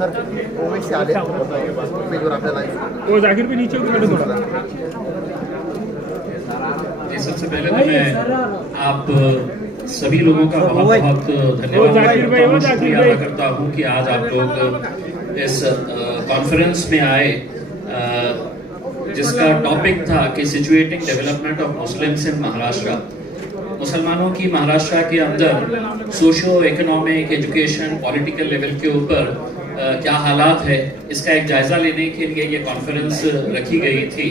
Sir Owaisi आले पेजवर आपल्याला वो जाकिर भी नीचे उतर थोड़ा। जी, सबसे पहले तो मैं आप सभी लोगों का बहुत बहुत धन्यवाद शुक्रिया अदा करता हूँ कि आज आप लोग इस कॉन्फ्रेंस में आए जिसका टॉपिक था कि situating development of Muslims in Maharashtra. मुसलमानों की महाराष्ट्र के अंदर socio economic education political level के ऊपर क्या हालात है, इसका एक जायजा लेने के लिए ये कॉन्फ्रेंस रखी गई थी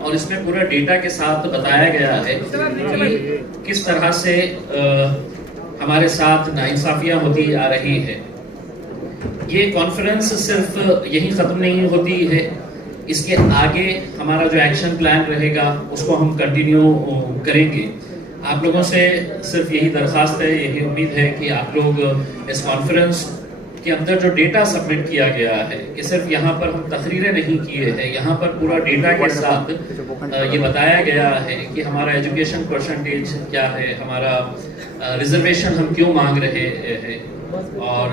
और इसमें पूरा डेटा के साथ बताया गया है कि किस तरह से हमारे साथ नाइंसाफियां होती आ रही है। ये कॉन्फ्रेंस सिर्फ यही खत्म नहीं होती है, इसके आगे हमारा जो एक्शन प्लान रहेगा उसको हम कंटिन्यू करेंगे। आप लोगों से सिर्फ यही दरखास्त है, यही उम्मीद है कि आप लोग इस कॉन्फ्रेंस के अंदर जो डेटा सबमिट किया गया है कि सिर्फ यहाँ पर हम तकरीरें नहीं किए हैं, यहाँ पर पूरा डेटा के साथ ये बताया गया है कि हमारा एजुकेशन परसेंटेज क्या है, हमारा रिजर्वेशन हम क्यों मांग रहे हैं और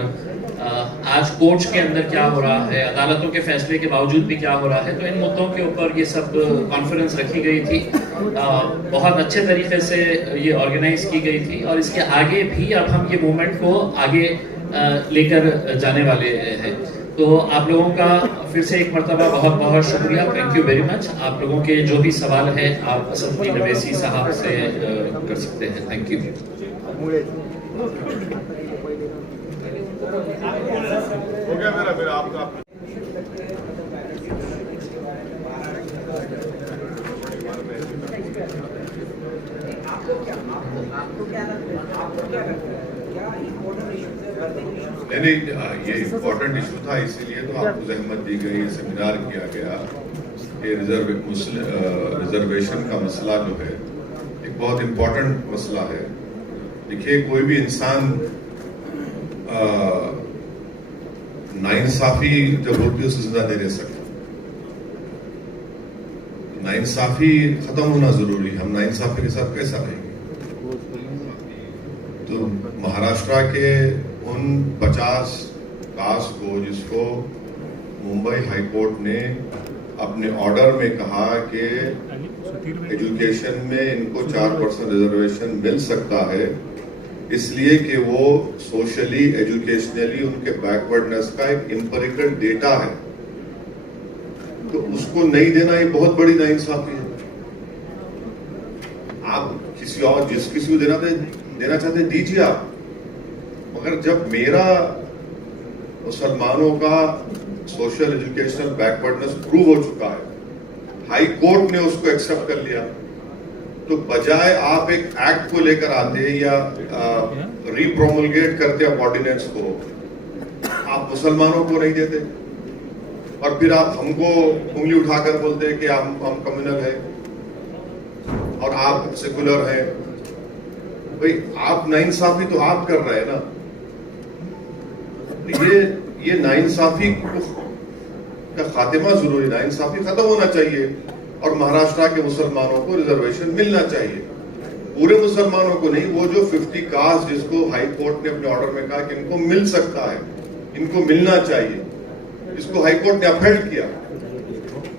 आज कोर्ट्स के अंदर क्या हो रहा है, अदालतों के फैसले के बावजूद भी क्या हो रहा है। तो इन मुद्दों के ऊपर ये सब कॉन्फ्रेंस रखी गई थी, बहुत अच्छे तरीके से ये ऑर्गेनाइज की गई थी और इसके आगे भी अब हम ये मूवमेंट को आगे लेकर जाने वाले हैं। तो आप लोगों का फिर से एक मरतबा बहुत बहुत शुक्रिया, थैंक यू वेरी मच। आप लोगों के जो भी सवाल है आप असदुद्दीन अवैसी साहब से कर सकते हैं। Thank you. हो गया मेरा आपका नहीं, ये इम्पोर्टेंट इशू था, इसीलिए तो आपको जहमत दी गई, सेमिनार किया गया कि रिजर्वेशन का मसला जो है एक बहुत इम्पोर्टेंट मसला है। देखिए, कोई भी इंसान नाइंसाफी जब होती है उससे जिंदा नहीं रह सकता। नाइंसाफी खत्म होना जरूरी है। हम नाइंसाफी के साथ कैसा रहेंगे? तो महाराष्ट्र के उन 50 कास्ट को जिसको मुंबई हाई कोर्ट ने अपने ऑर्डर में कहा कि एजुकेशन में इनको 4% रिजर्वेशन मिल सकता है, इसलिए कि वो सोशली एजुकेशनली उनके बैकवर्डनेस का एक एम्पिरिकल डेटा है, तो उसको नहीं देना ये बहुत बड़ी नाइंसाफी है। आप किसी और जिस किसी को देना चाहते दीजिए आप, मगर जब मेरा मुसलमानों का सोशल एजुकेशनल बैकवर्डनेस प्रूव हो चुका है, हाई कोर्ट ने उसको एक्सेप्ट कर लिया, तो बजाय आप एक एक्ट को लेकर आते या रीप्रोमulgate करते आप ऑर्डिनेंस को, आप मुसलमानों को नहीं देते और फिर आप हमको उंगली उठाकर बोलते हैं कि हम कम्युनल है और आप सेकुलर हैं। भाई, आप नाइंसाफी तो आप कर रहे हैं ना। ये नाइंसाफी का खात्मा जरूरी, नाइंसाफी खत्म होना चाहिए और महाराष्ट्र के मुसलमानों को रिजर्वेशन मिलना चाहिए। पूरे मुसलमानों को नहीं, वो जो 50 कास्ट जिसको हाई कोर्ट ने अपने ऑर्डर में कहा कि इनको मिल सकता है, इनको मिलना चाहिए, इसको हाई कोर्ट ने अपहेल्ड किया।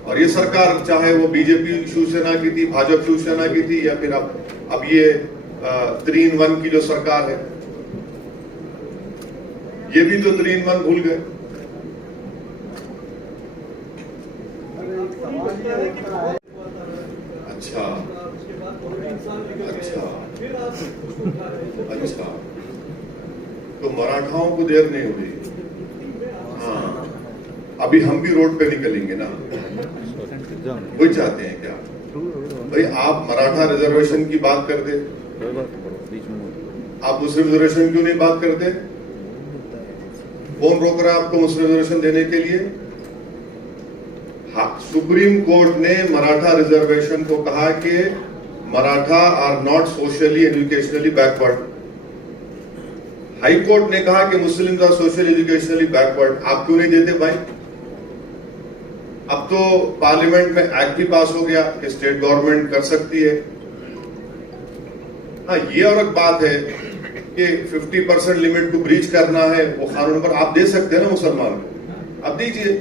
और ये सरकार, चाहे वो बीजेपी शिवसेना की थी, भाजपा शिवसेना की थी, या फिर अब ये 3-in-1 की जो सरकार है, ये भी तो 3-in-1 भूल गए। अच्छा, तो मराठाओं को देर नहीं हुई। हाँ, अभी हम भी रोड पे निकलेंगे ना, वही चाहते हैं क्या? भाई, आप मराठा रिजर्वेशन की बात कर दे, आप मुस्लिम रिजर्वेशन क्यों नहीं बात करते? कौन रोक रहा है आपको मुस्लिम रिजर्वेशन देने के लिए? हाँ, सुप्रीम कोर्ट ने मराठा रिजर्वेशन को कहा कि Maratha are not socially educationally backward. High court ने कहा कि Muslims are socially educationally backward. आप क्यों नहीं देते भाई? अब तो पार्लियामेंट में एक्ट भी पास हो गया कि स्टेट गवर्नमेंट कर सकती है। हाँ, ये और एक बात है कि 50% लिमिट को ब्रीच करना है, वो कानून पर आप दे सकते हैं ना मुसलमान को। अब दीजिए।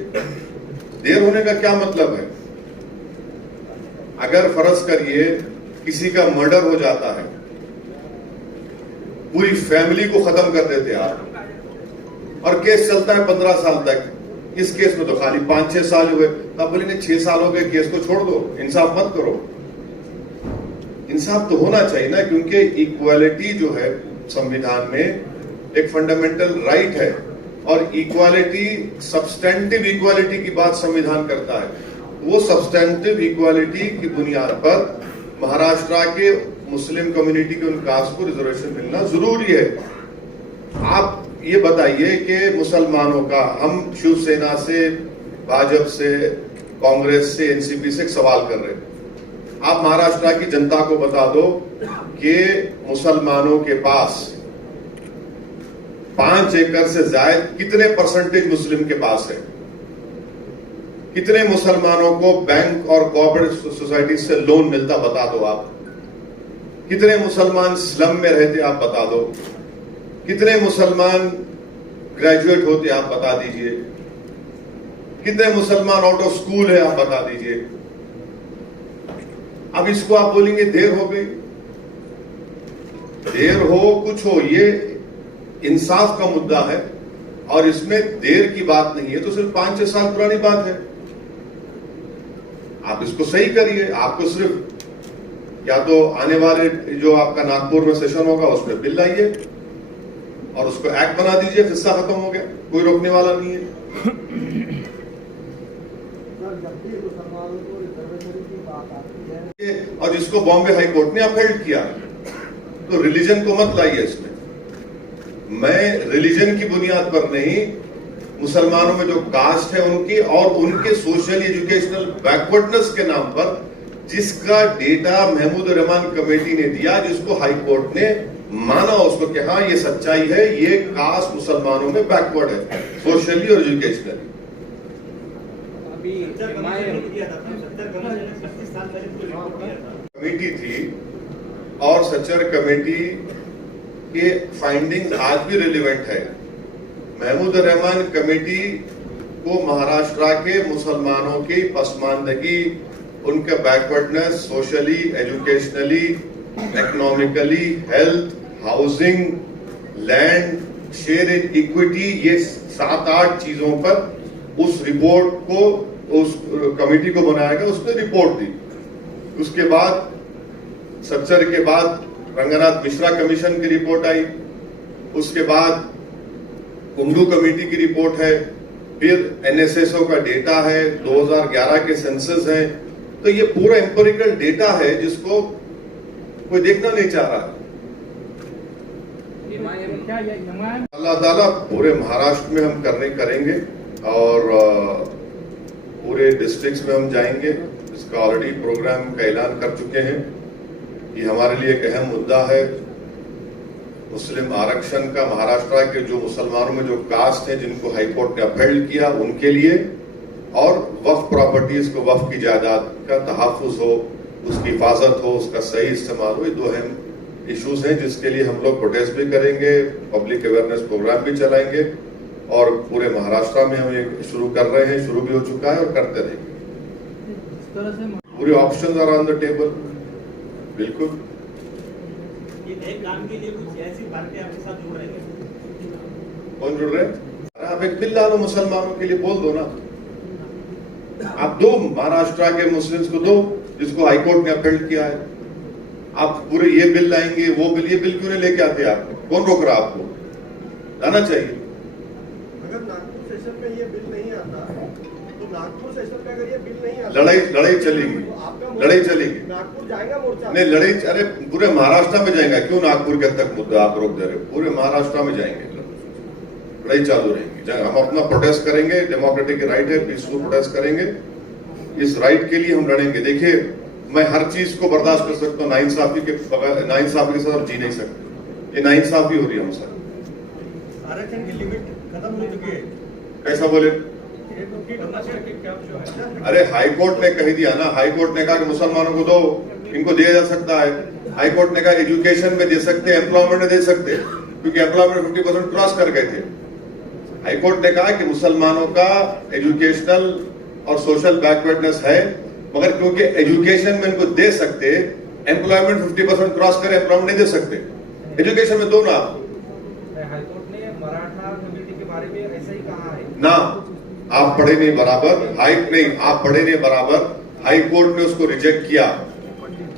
देर होने का क्या मतलब है? अगर फर्ज करिए किसी का मर्डर हो जाता है, पूरी फैमिली को खत्म कर देते आप, और केस चलता है 15 साल तक। इस केस में तो खाली 5-6 साल हुए, तब बोलेंगे 6 साल हो गए, केस को छोड़ दो, इंसाफ मत करो। इंसाफ तो होना चाहिए ना, क्योंकि इक्वालिटी जो है संविधान में एक फंडामेंटल राइट है, और इक्वालिटी, सब्सटेंटिव इक्वालिटी की बात संविधान करता है। वो सब्सटेंटिव इक्वालिटी की बुनियाद पर महाराष्ट्र के मुस्लिम कम्युनिटी के उन कास्ट को रिजर्वेशन मिलना जरूरी है। आप ये बताइए कि मुसलमानों का, हम शिवसेना से, भाजपा से, कांग्रेस से, एनसीपी से एक सवाल कर रहे हैं, आप महाराष्ट्र की जनता को बता दो कि मुसलमानों के पास 5 एकड़ से ज्यादा कितने परसेंटेज मुस्लिम के पास है? कितने मुसलमानों को बैंक और कोऑपरेटिव सोसाइटी से लोन मिलता, बता दो आप। कितने मुसलमान स्लम में रहते, आप बता दो। कितने मुसलमान ग्रेजुएट होते, आप बता दीजिए। कितने मुसलमान आउट ऑफ स्कूल है, आप बता दीजिए। अब इसको आप बोलेंगे देर हो गई, देर हो कुछ हो, ये इंसाफ का मुद्दा है, और इसमें देर की बात नहीं है, तो सिर्फ 5-6 साल पुरानी बात है। आप इसको सही करिए। आपको सिर्फ या तो आने वाले जो आपका नागपुर में सेशन होगा उसमें बिल लाइए और उसको एक्ट बना दीजिए, किस्सा खत्म हो गया, कोई रोकने वाला नहीं है। और जिसको बॉम्बे हाई कोर्ट ने अपहेल्ड किया, तो रिलीजन को मत लाइए इसमें। मैं रिलीजन की बुनियाद पर नहीं, मुसलमानों में जो कास्ट है उनकी और उनके सोशल एजुकेशनल बैकवर्डनेस के नाम पर जिसका डेटा महमूद रहमान कमेटी ने दिया, जिसको हाई कोर्ट ने माना उसको कि हाँ ये सच्चाई है, ये कास्ट मुसलमानों में बैकवर्ड है सोशली और एजुकेशनली। कमेटी थी और सच्चर कमेटी के फाइंडिंग्स आज भी रिलेवेंट है। महमूद रहमान कमेटी को महाराष्ट्र के मुसलमानों की पसमानदगी, उनका backwardness socially, educationally, economically, health, housing, land, share in equity, ये 7-8 चीजों पर उस रिपोर्ट को, उस कमेटी को बनाया गया, उसने रिपोर्ट दी। उसके बाद सच्चर के बाद रंगनाथ मिश्रा कमीशन की रिपोर्ट आई, उसके बाद कुंडू कमेटी की रिपोर्ट है, फिर एनएसएसओ का डेटा है, 2011 के सेंसस है। तो ये पूरा एम्पिरिकल डेटा है जिसको कोई देखना नहीं चाह रहा। अल्लाह ताला पूरे महाराष्ट्र में हम करेंगे और पूरे डिस्ट्रिक्ट्स में हम जाएंगे। इसका ऑलरेडी प्रोग्राम का ऐलान कर चुके हैं। ये हमारे लिए एक अहम मुद्दा है। मुस्लिम आरक्षण का महाराष्ट्र के जो मुसलमानों में जो कास्ट है जिनको हाईकोर्ट ने अपहेल्ड किया उनके लिए, और वक्फ प्रॉपर्टीज को, वक्फ की जायदाद का तहफ्फुज हो, उसकी हिफाजत हो, उसका सही इस्तेमाल हो, ये 2 अहम इश्यूज हैं जिसके लिए हम लोग प्रोटेस्ट भी करेंगे, पब्लिक अवेयरनेस प्रोग्राम भी चलाएंगे, और पूरे महाराष्ट्र में हम ये शुरू कर रहे हैं, शुरू भी हो चुका है और करते रहेंगे। पूरे options are on the table. बिल्कुल। ये नए काम के लिए कुछ ऐसी बातें आपके साथ जुड़ रहे हैं? कौन जुड़ रहे हैं? आप एक बिल डालो मुसलमानों के लिए, बोल दो ना। आप दो महाराष्ट्र के मुस्लिम्स को दो जिसको हाईकोर्ट ने अपहेल्ड किया है। आप पूरे ये बिल लाएंगे, वो बिल, ये बिल क्यों नहीं लेके आते आप? कौन रोक रहा आपको? लाना चाहिए। अगर नागपुर सेशन में ये बिल नहीं आता तो नागपुर सेशन में अगर ये बिल नहीं आता, लड़ाई चलेगी, लड़ाई चलेगी। नागपुर जाएगा मोर्चा? नहीं, लड़ाई, अरे पूरे महाराष्ट्र में जाएगा। क्यों नागपुर के तक मुद्दा आप रोक दे रहे हो? पूरे महाराष्ट्र में जाएंगे, लड़ाई चालू रहेगी। हम अपना प्रोटेस्ट करेंगे, डेमोक्रेटिक राइट है, पीसफुल प्रोटेस्ट करेंगे। इस राइट के लिए हम लड़ेंगे। देखिए, मैं हर चीज को बर्दाश्त कर सकता हूँ, नाइंसाफी के साथ हम जी नहीं सकते। ये नाइंसाफी हो रही है हमसे। आरक्षण की लिमिट खत्म हो चुकी है। कैसा बोले? अरे हाईकोर्ट ने कह दिया ना, हाईकोर्ट ने कहा कि मुसलमानों को दो, इनको दिया जा सकता है। हाईकोर्ट ने कहा एजुकेशन में दे सकते हैं, एम्प्लॉयमेंट में दे सकते हैं, क्योंकि एम्प्लॉयमेंट 50% क्रॉस कर गए थे। हाईकोर्ट ने कहा कि मुसलमानों का एजुकेशनल और सोशल बैकवर्डनेस है, मगर क्योंकि एजुकेशन में इनको दे सकते, एम्प्लॉयमेंट 50% क्रॉस करे, एम्प्लॉयमेंट नहीं दे सकते, एजुकेशन में दो ना। हाईकोर्ट ने मराठा कम्युनिटी के बारे में ऐसा ही कहा है ना, आप पढ़े नहीं बराबर, आप पढ़े नहीं बराबर। हाई कोर्ट ने उसको रिजेक्ट किया।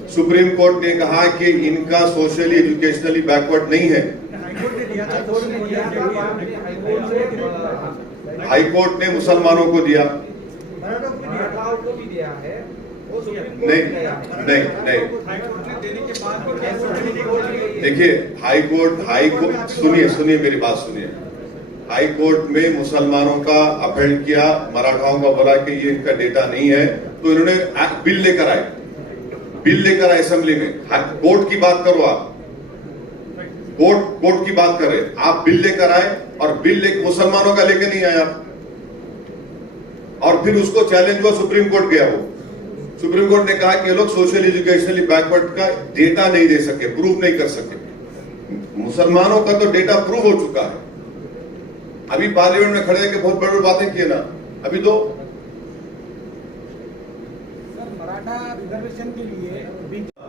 सुप्रीम कोर्ट ने कहा कि इनका सोशली एजुकेशनली बैकवर्ड नहीं है। हाई कोर्ट ने मुसलमानों को दिया, मराठाओं को भी दिया है, वो सुप्रीम कोर्ट नहीं ने दिया है। नहीं हाईकोर्ट ने देने के बाद देखिए, हाई कोर्ट सुनिए मेरी बात सुनिए। हाई कोर्ट में मुसलमानों का अपेंड किया, मराठाओं का बोला कि ये इनका डेटा नहीं है, तो इन्होंने बिल लेकर आए असेंबली में। कोर्ट की बात करो आप, कोर्ट की बात करें आप, बिल लेकर आए और बिल लेकर मुसलमानों का लेकर नहीं आया, और फिर उसको चैलेंज हुआ, सुप्रीम कोर्ट गया। वो सुप्रीम कोर्ट ने कहा कि ये लोग सोशल एजुकेशनली बैकवर्ड का डेटा नहीं दे सके, प्रूव नहीं कर सके। मुसलमानों का तो डेटा प्रूव हो चुका है। अभी पार्लियामेंट में खड़े होकर बहुत बड़ी बातें किए ना, अभी तो सर मराठा रिजर्वेशन के लिए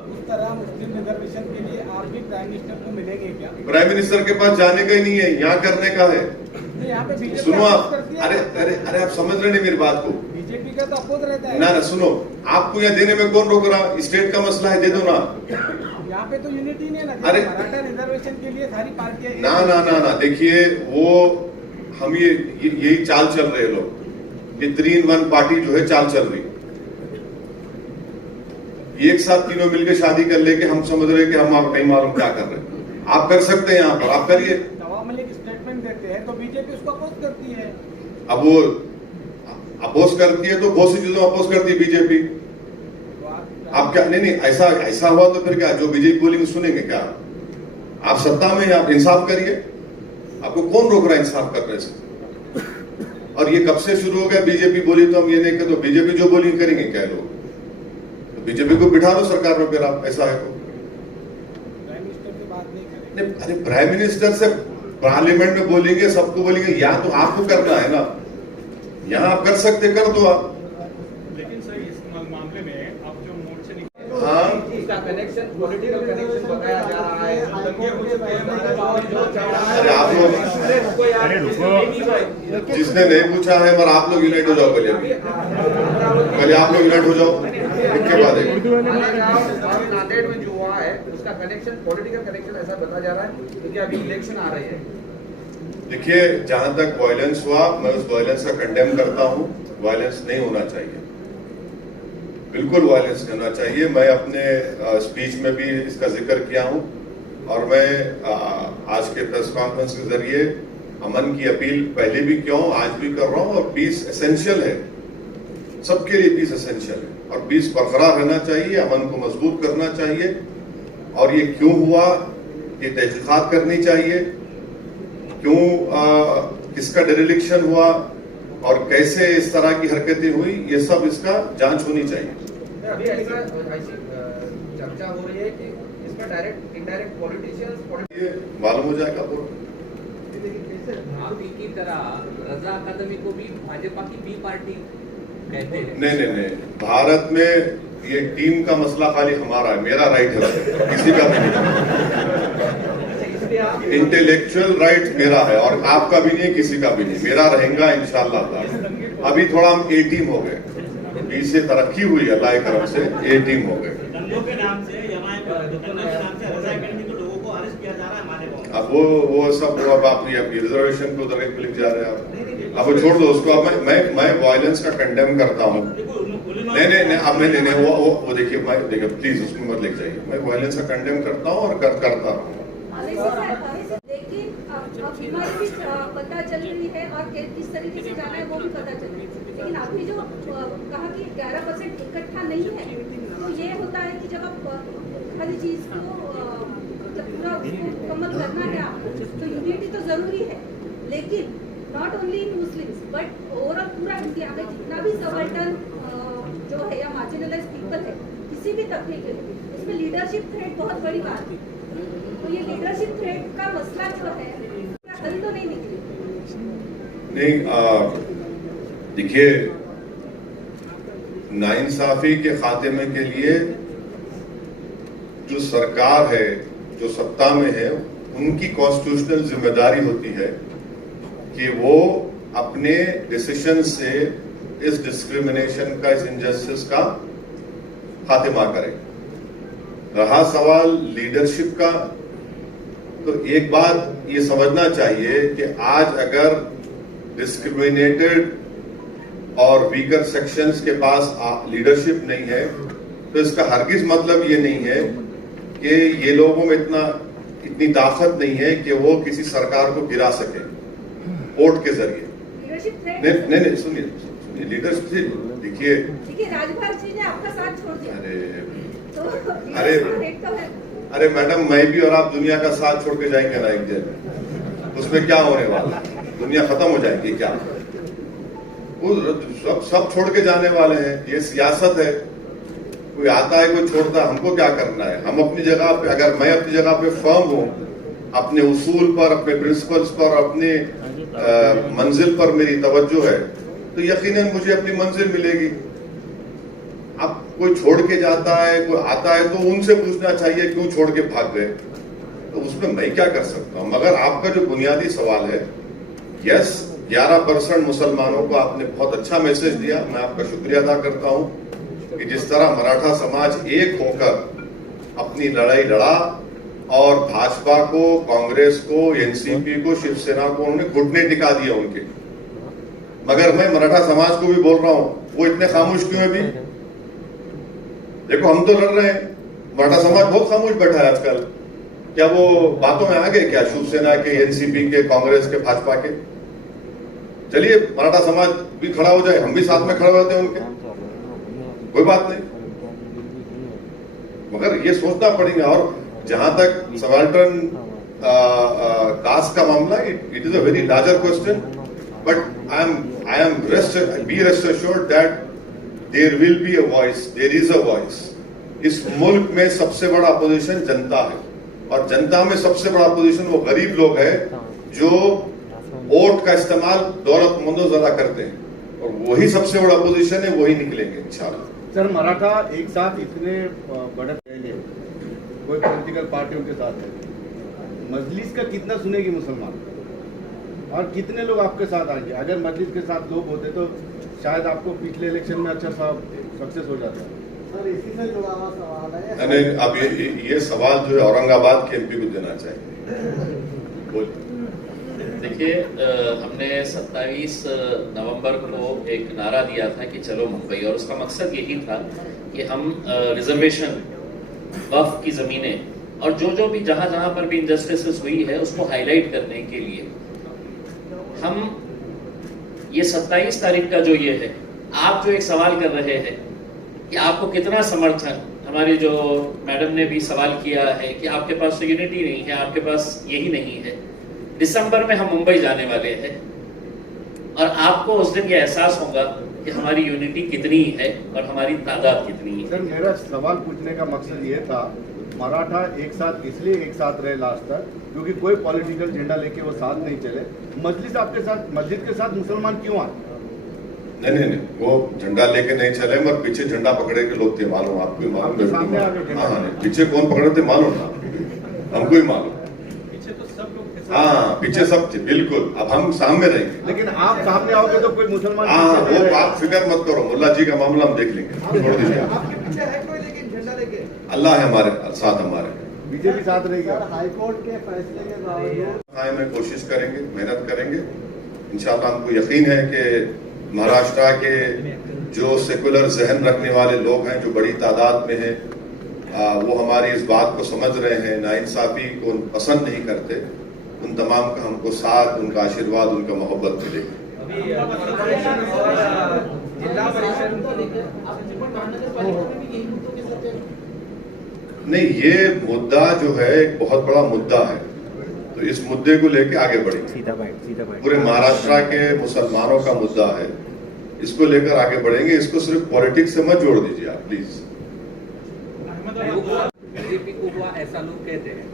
उस तरह मुस्लिम रिजर्वेशन के लिए आप भी प्राइम मिनिस्टर को मिलेंगे क्या? प्राइम मिनिस्टर के पास जाने का ही नहीं है, यहाँ करने का है। नहीं, यहाँ पे बीजेपी सुनो आप, अपोज करती है। अरे आप समझ रहे नहीं मेरी बात को। बीजेपी का तो अपोज रहता है ना सुनो, आपको यहाँ देने में कौन रोक रहा? स्टेट का मसला है, दे दो ना। यहाँ पे तो यूनिटी नहीं है ना। अरे मराठा रिजर्वेशन के लिए सारी पार्टियां ना देखिए, वो हम यही चाल चल रहे लोग, ये 3 in 1 पार्टी जो है चाल चल रही। एक साथ तीनों मिलकर शादी कर लेके हम समझ रहे कि हम आप नहीं मालूम क्या कर रहे हैं। आप कर सकते हैं, यहाँ पर आप करिए। नवाब मलिक स्टेटमेंट देते हैं तो बीजेपी उसको अपोज करती है। अब वो अपोज करती है तो बहुत सी चीजों अपोज करती है बीजेपी। तो आप क्या नहीं ऐसा हुआ तो फिर क्या, जो बीजेपी बोलेंगे सुनेंगे क्या? आप सत्ता में हैं, आप इंसाफ करिए। आपको कौन रोक रहा है इंसाफ करने से? और ये कब से शुरू हो गया? बीजेपी बोली तो हम ये नहीं कहते, तो बीजेपी जो बोली करेंगे क्या लोग? तो बीजेपी को बिठा लो सरकार में, फिर आप ऐसा है तो। प्राइम मिनिस्टर से बात नहीं करेंगे। अरे प्राइम मिनिस्टर से पार्लियामेंट में बोलेंगे, सबको बोलेंगे, या तो आपको करना है ना, यहाँ आप कर सकते, कर दो आप। लेकिन सर इस मामले में आप जो मोर्चे हाँ, इसका कनेक्शन पॉलिटिकल कनेक्शन बताया जा रहा है। अरे आप लोग, अरे रुको, जिसने नहीं पूछा है, मगर आप लोग यूनाइट हो जाओ पहले आप लोग यूनाइट हो जाओ, इसके बाद नांदेड़ में जो हुआ है उसका कनेक्शन पॉलिटिकल कनेक्शन ऐसा बताया जा रहा है क्योंकि अभी इलेक्शन आ रही है। देखिए, जहां तक वायलेंस हुआ, मैं उस वायलेंस का कंडेम करता हूं। वायलेंस नहीं होना चाहिए, बिल्कुल वायलेंस नहीं होना चाहिए। मैं अपने स्पीच में भी इसका जिक्र किया हूं, और मैं आज के प्रेस कॉन्फ्रेंस के जरिए अमन की अपील पहले भी क्यों आज भी कर रहा हूं। और पीस एसेंशियल है, सबके लिए पीस एसेंशियल है, और पीस बरकरार रहना चाहिए, अमन को मजबूत करना चाहिए। और ये क्यों हुआ, ये तहकीकात करनी चाहिए, क्यों किसका डिरेलिक्शन हुआ और कैसे इस तरह की हरकतें हुई, ये सब इसका जांच होनी चाहिए। अभी ऐसी चर्चा हो रही है कि इसमें डायरेक्ट इंडायरेक्ट पॉलिटिशियंस ये मालूम हो जाएगा पूरा। आप ही की तरह रजा अकादमी को भी भाजपा की बी पार्टी कहते हैं। नहीं, भारत में ये टीम का मसला खाली हमारा है, मेरा राइट है, किसी का भी नहीं। इंटेलेक्चुअल राइट मेरा है, और आपका भी नहीं, किसी का भी नहीं, मेरा रहेगा इंशाल्लाह। अभी थोड़ा हम ए टीम हो गए, 20 से तरक्की हुई अल्लाह के करम से, ए टीम हो गए। दंगों के नाम से रजा अकेडमी के लोगों को अरेस्ट किया जा रहा है हमारे गाँव में। अब वो सब अब आप रिजर्वेशन को उधर लिख जा रहे हैं आप, अब वो छोड़ दो उसको। अब मैं वायलेंस का कंडेम करता हूँ। नहीं, अब मैं नहीं, वो देखिए प्लीज उसमें मत लिख जाइए। मैं वायलेंस का कंडेम करता हूँ और करता रहूँ। लेकिन अब बीमारी भी पता चल रही है और किस तरीके से जाना है वो भी पता चल रही है। लेकिन आपने जो कहा कि 11% इकट्ठा नहीं है, तो ये होता है कि जब आप हर चीज को जब पूरा उसको मुकम्मल करना है आपको, तो यूनिटी तो जरूरी है। लेकिन not only in Muslims but overall पूरा इंडिया में जितना भी सबल्टन जो है या मार्जिनलाइज पीपल है, किसी भी तबके के लिए, उसमें लीडरशिप थ्रेट बहुत बड़ी बात है। तो ये लीडरशिप थ्रेट का मसला जो है हल तो नहीं निकले, नहीं, देखिए, नाइंसाफी के खात्मे के लिए जो सरकार है, जो सत्ता में है, उनकी कॉन्स्टिट्यूशनल जिम्मेदारी होती है कि वो अपने डिसीजन से इस डिस्क्रिमिनेशन का, इस इनजस्टिस का खात्मा करें। रहा सवाल लीडरशिप का, तो एक बात ये समझना चाहिए कि आज अगर डिस्क्रिमिनेटेड और वीकर सेक्शंस के पास लीडरशिप नहीं है, तो इसका हरगिज मतलब ये नहीं है कि ये लोगों में इतनी ताकत नहीं है कि वो किसी सरकार को गिरा सके वोट के जरिए। नहीं, सुनिए, लीडरशिप देखिए, राजभर जी ने आपका साथ छोड़ दिया। अरे मैडम, मैं भी और आप दुनिया का साथ छोड़ के जाएंगे ना एक दिन, उसमें क्या होने वाला? दुनिया खत्म हो जाएगी क्या? वो सब छोड़ के जाने वाले हैं, ये सियासत है। कोई आता है, कोई छोड़ता है, हमको क्या करना है? हम अपनी जगह पे, अगर मैं अपनी जगह पे फर्म हूं, अपने उसूल पर, अपने प्रिंसिपल्स पर, अपने मंजिल पर मेरी तवज्जो है, तो यकीनन मुझे अपनी मंजिल मिलेगी। अब कोई छोड़ के जाता है, कोई आता है, तो उनसे पूछना चाहिए क्यों छोड़ के भाग गए, तो उसमें मैं क्या कर सकता हूं? मगर आपका जो बुनियादी सवाल है, यस, 11% मुसलमानों को आपने बहुत अच्छा मैसेज दिया, मैं आपका शुक्रिया अदा करता हूं कि जिस तरह मराठा समाज एक होकर अपनी लड़ाई लड़ा और भाजपा को, कांग्रेस को, एनसीपी को, शिवसेना को उन्होंने घुटने टिका दिए उनके। मगर मैं मराठा समाज को भी बोल रहा हूं, वो इतने खामोश क्यों है? भी देखो, हम तो लड़ रहे हैं, मराठा समाज बहुत खामोश बैठा है आजकल। क्या वो बातों में आ गए क्या? शिवसेना के, एनसीपी के, कांग्रेस के, भाजपा के? चलिए, मराठा समाज भी खड़ा हो जाए, हम भी साथ में खड़े होते हैं उनके, कोई बात नहीं। मगर ये सोचना पड़ेगा। और जहां तक सबाल्टर्न कास्ट का मामला, it is a very larger question, but I am be rest assured that there will be a voice, there is a voice. इस मुल्क में सबसे बड़ा अपोजिशन जनता है, और जनता में सबसे बड़ा अपोजिशन वो गरीब लोग हैं जो वोट का इस्तेमाल दौलतमंदों ज्यादा करते हैं, और वही सबसे बड़ा अपोजिशन है, वही निकलेंगे इंशाल्लाह। सर, मराठा एक साथ इतने बड़े पहले कोई पॉलिटिकल पार्टी उनके साथ है, मजलिस का कितना सुनेगी मुसलमान, और कितने लोग आपके साथ आएंगे? अगर मजलिस के साथ लोग होते तो शायद आपको पिछले इलेक्शन में अच्छा सक्सेस हो जाता। सर, इसी से जुड़ा हुआ सवाल है। नहीं, अब ये सवाल जो है औरंगाबाद के एमपी को देना चाहिए। देखिए, हमने 27 नवंबर को एक नारा दिया था कि चलो मुंबई, और उसका मकसद यही था कि हम रिजर्वेशन, वक्फ की जमीनें और जो भी जहां पर भी इनजस्टिस हुई है उसको हाईलाइट करने के लिए हम ये 27 तारीख का जो ये है, आप जो एक सवाल कर रहे हैं कि आपको कितना समर्थन, हमारे जो मैडम ने भी सवाल किया है कि आपके पास तो यूनिटी नहीं है, आपके पास यही नहीं है। दिसंबर में हम मुंबई जाने वाले हैं और आपको उस दिन ये एहसास होगा कि हमारी यूनिटी कितनी है और हमारी तादाद कितनी है। सर, मेरा सवाल पूछने का मकसद ये था, मराठा एक साथ इसलिए एक साथ रहे लास्ट तक क्योंकि कोई पॉलिटिकल झंडा लेके वो साथ नहीं चले। मजलिस आपके साथ, मस्जिद के साथ मुसलमान क्यों आए? नहीं, वो झंडा लेके नहीं चले, मगर पीछे झंडा पकड़े के लोग थे, मालूम आपको ही मालूम? सामने आ गए। हाँ, पीछे कौन पकड़े थे मालूम ना, हमको ही मालूम। पीछे तो सब लोग थे। हाँ, पीछे सब थे, बिल्कुल। अब हम सामने रहेंगे, लेकिन आप सामने आओगे तो कोई मुसलमान। हाँ, वो आप फिक्र मत करो, मुल्ला जी का मामला हम देख लेंगे, छोड़ दीजिए। आपके पीछे है कोई लेकिन झंडा लेके? अल्लाह है हमारे साथ, हमारे बीजेपी साथ रहेगी। हाईकोर्ट के फैसले के बावजूद में कोशिश करेंगे, मेहनत करेंगे। इंशाल्लाह हमको यकीन है कि महाराष्ट्र के जो सेकुलर जहन रखने वाले लोग हैं, जो बड़ी तादाद में हैं, वो हमारी इस बात को समझ रहे हैं, नाइंसाफी को पसंद नहीं करते। उन तमाम का हमको साथ, उनका आशीर्वाद, उनका मोहब्बत मिलेगी। नहीं, ये मुद्दा जो है एक बहुत बड़ा मुद्दा है, तो इस मुद्दे को लेके आगे बढ़ेंगे। पूरे महाराष्ट्र के मुसलमानों का मुद्दा है, इसको लेकर आगे बढ़ेंगे। इसको सिर्फ पॉलिटिक्स से मत जोड़ दीजिए आप, प्लीज। बीजेपी को हुआ ऐसा लोग कहते हैं,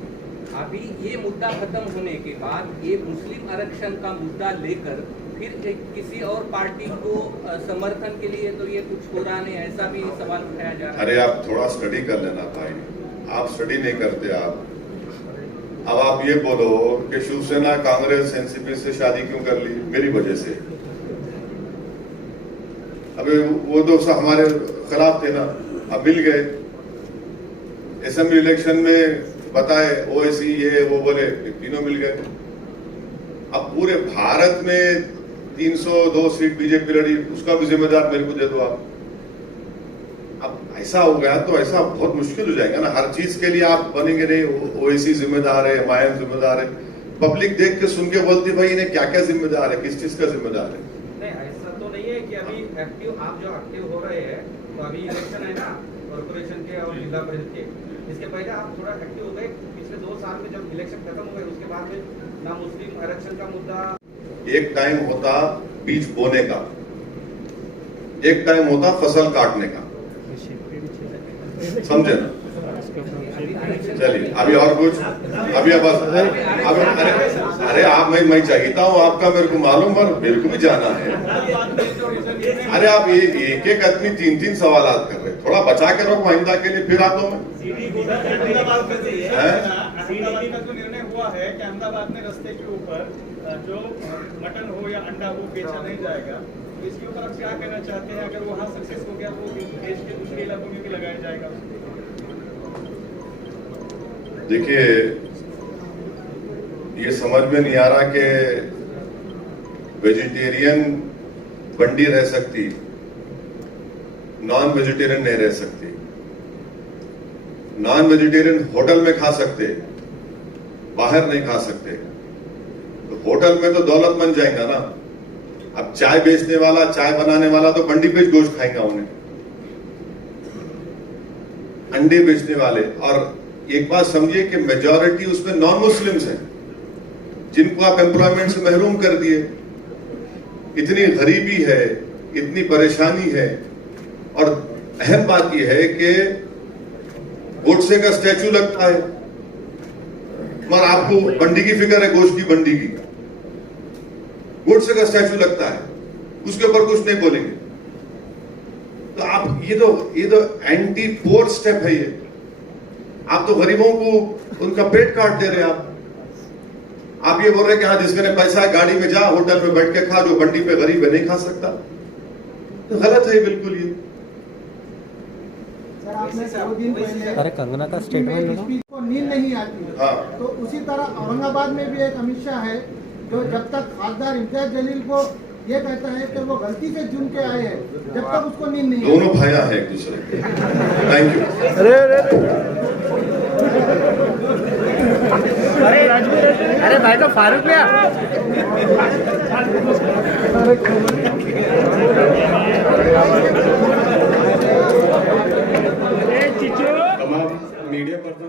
अभी ये मुद्दा खत्म होने के बाद ये मुस्लिम आरक्षण का मुद्दा लेकर फिर किसी और पार्टी को समर्थन के लिए तो ये कुछ हो रहा नहीं, ऐसा भी सवाल उठाया जा रहा है। अरे आप थोड़ा स्टडी कर लेना भाई, आप स्टडी नहीं करते आप। अब आप ये बोलो कि शिवसेना कांग्रेस एनसीपी से शादी क्यों कर ली? मेरी वजह से। अबे वो तो हमारे खिलाफ थे ना, अब मिल गए। असेंबली इलेक्शन में बताए ओएसी ये वो बोले, तीनों मिल गए। अब पूरे भारत में 302 सीट बीजेपी लड़ी, उसका भी जिम्मेदार मेरे को दे दो आप। अब ऐसा हो गया तो ऐसा बहुत मुश्किल हो जाएगा ना, हर चीज के लिए आप बनेंगे नहीं। ओएसी जिम्मेदार है, एमआईएम जिम्मेदार है, पब्लिक देख के सुन के बोलती भाई इन्हें क्या क्या जिम्मेदार है, किस चीज का जिम्मेदार है। नहीं, ऐसा तो नहीं है कि अभी एक्टिव आप जो एक्टिव हो रहे हैं, तो अभी इलेक्शन है ना कॉर्पोरेशन के और जिला परिषद के, इसके पहले आप थोड़ा एक्टिव हो गए। पिछले 2 साल में जब इलेक्शन खत्म हो गए उसके बाद में ना मुस्लिम आरक्षण का मुद्दा। एक टाइम होता बीज बोने का, एक टाइम होता फसल काटने का, समझे ना? चलिए अभी और कुछ, अभी अब अरे आप मैं चाहता हूँ आपका, मेरे को मालूम, और मेरे को भी जाना है। अरे आप ये एक आदमी 3 सवाल कर रहे, थोड़ा बचा के रखो आइंदा के लिए, फिर आप अहमदाबाद का जो निर्णय हुआ है कि अहमदाबाद में रास्ते के ऊपर जो मटन हो या अंडा हो बेचा नहीं जाएगा, तो इसके ऊपर आप क्या कहना चाहते हैं? अगर वहाँ सक्सेस हो गया तो देश के दूसरे इलाकों में भी लगाया जाएगा? देखिए ये समझ में नहीं आ रहा कि वेजिटेरियन बंडी रह सकती, नॉन वेजिटेरियन नहीं रह सकती। नॉन वेजिटेरियन होटल में खा सकते, बाहर नहीं खा सकते। तो होटल में तो दौलत बन जाएगा ना। अब चाय बेचने वाला, चाय बनाने वाला तो बंडी पे गोश्त खाएगा उन्हें, अंडे बेचने वाले। और एक बात समझिए कि मेजॉरिटी उसमें नॉन मुस्लिम्स हैं, जिनको आप एम्प्लॉयमेंट से महरूम कर दिए। इतनी गरीबी है, इतनी परेशानी है। और अहम बात यह है कि गोडसे का स्टैचू लगता है, मगर आपको बंडी की फिक्र है, गोश्त की बंडी की। गोडसे का स्टैचू लगता है, उसके ऊपर कुछ नहीं बोलेंगे। तो आप ये तो एंटी पोर स्टेप है ये। आप तो गरीबों को उनका पेट काट दे रहे हैं। आप ये बोल रहे हैं कि हाँ जिसमें पैसा है गाड़ी में जा, होटल में बैठ के खा, जो बंडी पे गरीब है नहीं खा सकता। तो गलत है बिल्कुल ये। सर आपने 2 दिन पहले अरे कंगना का स्टेटमेंट को नींद नहीं आती, हाँ। तो उसी तरह औरंगाबाद में भी एक अमित शाह है जो जब तक खासदार इम्तियाज जलील को ये कहता है कि वो गलती से चुन के आए हैं, जब तक उसको नींद नहीं। दोनों भाइयां हैं एक दूसरे के। Thank you. अरे भाई तो फारूक भैया तमाम मीडिया पर्सन